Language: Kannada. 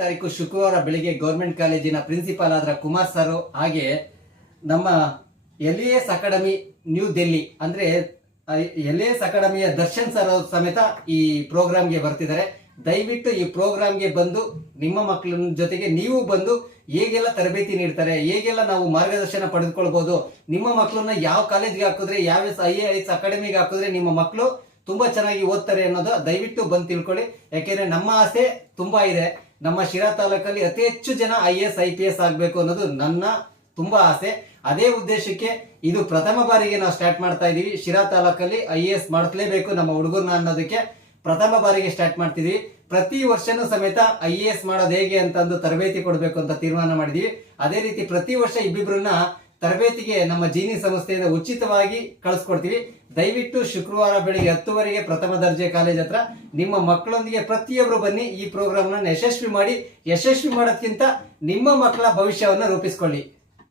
ತಾರೀಕು ಶುಕ್ರವಾರ ಬೆಳಿಗ್ಗೆ ಗೌರ್ಮೆಂಟ್ ಕಾಲೇಜಿನ ಪ್ರಿನ್ಸಿಪಾಲ್ ಆದ ಕುಮಾರ್ ಸರ್ ಹಾಗೆ ನಮ್ಮ LAS ಅಕಾಡೆಮಿ ನ್ಯೂ ದಿಲ್ಲಿ ಅಂದ್ರೆ LAS ಅಕಾಡೆಮಿಯ ದರ್ಶನ್ ಸರ್ ಸಮೇತ ಈ ಪ್ರೋಗ್ರಾಮ್ಗೆ ಬರ್ತಿದ್ದಾರೆ. ದಯವಿಟ್ಟು ಈ ಪ್ರೋಗ್ರಾಮ್ಗೆ ಬಂದು ನಿಮ್ಮ ಮಕ್ಕಳ ಜೊತೆಗೆ ನೀವು ಬಂದು ಹೇಗೆಲ್ಲ ತರಬೇತಿ ನೀಡ್ತಾರೆ, ಹೇಗೆಲ್ಲ ನಾವು ಮಾರ್ಗದರ್ಶನ ಪಡೆದುಕೊಳ್ಬಹುದು, ನಿಮ್ಮ ಮಕ್ಕಳನ್ನ ಯಾವ ಕಾಲೇಜ್ಗೆ ಹಾಕಿದ್ರೆ, ಯಾವ IAS ಅಕಾಡೆಮಿಗೆ ಹಾಕಿದ್ರೆ ನಿಮ್ಮ ಮಕ್ಕಳು ತುಂಬಾ ಚೆನ್ನಾಗಿ ಓದ್ತಾರೆ ಅನ್ನೋದು ದಯವಿಟ್ಟು ಬಂದು ತಿಳ್ಕೊಳ್ಳಿ. ಯಾಕೆಂದ್ರೆ ನಮ್ಮ ಆಸೆ ತುಂಬಾ ಇದೆ. ನಮ್ಮ ಶಿರಾ ತಾಲೂಕಲ್ಲಿ ಅತಿ ಹೆಚ್ಚು ಜನ IAS IPS ಆಗ್ಬೇಕು ಅನ್ನೋದು ನನ್ನ ತುಂಬಾ ಆಸೆ. ಅದೇ ಉದ್ದೇಶಕ್ಕೆ ಇದು ಪ್ರಥಮ ಬಾರಿಗೆ ನಾವು ಸ್ಟಾರ್ಟ್ ಮಾಡ್ತಾ ಇದೀವಿ. ಶಿರಾ ತಾಲೂಕಲ್ಲಿ IAS ಮಾಡಲೇಬೇಕು ನಮ್ಮ ಹುಡುಗರನ್ನ ಅನ್ನೋದಕ್ಕೆ ಪ್ರಥಮ ಬಾರಿಗೆ ಸ್ಟಾರ್ಟ್ ಮಾಡ್ತಿದೀವಿ. ಪ್ರತಿ ವರ್ಷನೂ ಸಮೇತ IAS ಮಾಡೋದು ಹೇಗೆ ಅಂತಂದು ತರಬೇತಿ ಕೊಡಬೇಕು ಅಂತ ತೀರ್ಮಾನ ಮಾಡಿದೀವಿ. ಅದೇ ರೀತಿ ಪ್ರತಿ ವರ್ಷ ಇಬ್ಬಿಬ್ರನ್ನ ತರಬೇತಿಗೆ ನಮ್ಮ ಜೀನಿ ಸಂಸ್ಥೆಯಿಂದ ಉಚಿತವಾಗಿ ಕಳಿಸ್ಕೊಡ್ತೀವಿ. ದಯವಿಟ್ಟು ಶುಕ್ರವಾರ ಬೆಳಿಗ್ಗೆ 10 ಪ್ರಥಮ ದರ್ಜೆ ಕಾಲೇಜ್ ಹತ್ರ ನಿಮ್ಮ ಮಕ್ಕಳೊಂದಿಗೆ ಪ್ರತಿಯೊಬ್ಬರು ಬನ್ನಿ. ಈ ಪ್ರೋಗ್ರಾಮ್ ಯಶಸ್ವಿ ಮಾಡಿ. ಯಶಸ್ವಿ ಮಾಡೋದ್ಕಿಂತ ನಿಮ್ಮ ಮಕ್ಕಳ ಭವಿಷ್ಯವನ್ನು ರೂಪಿಸಿಕೊಳ್ಳಿ.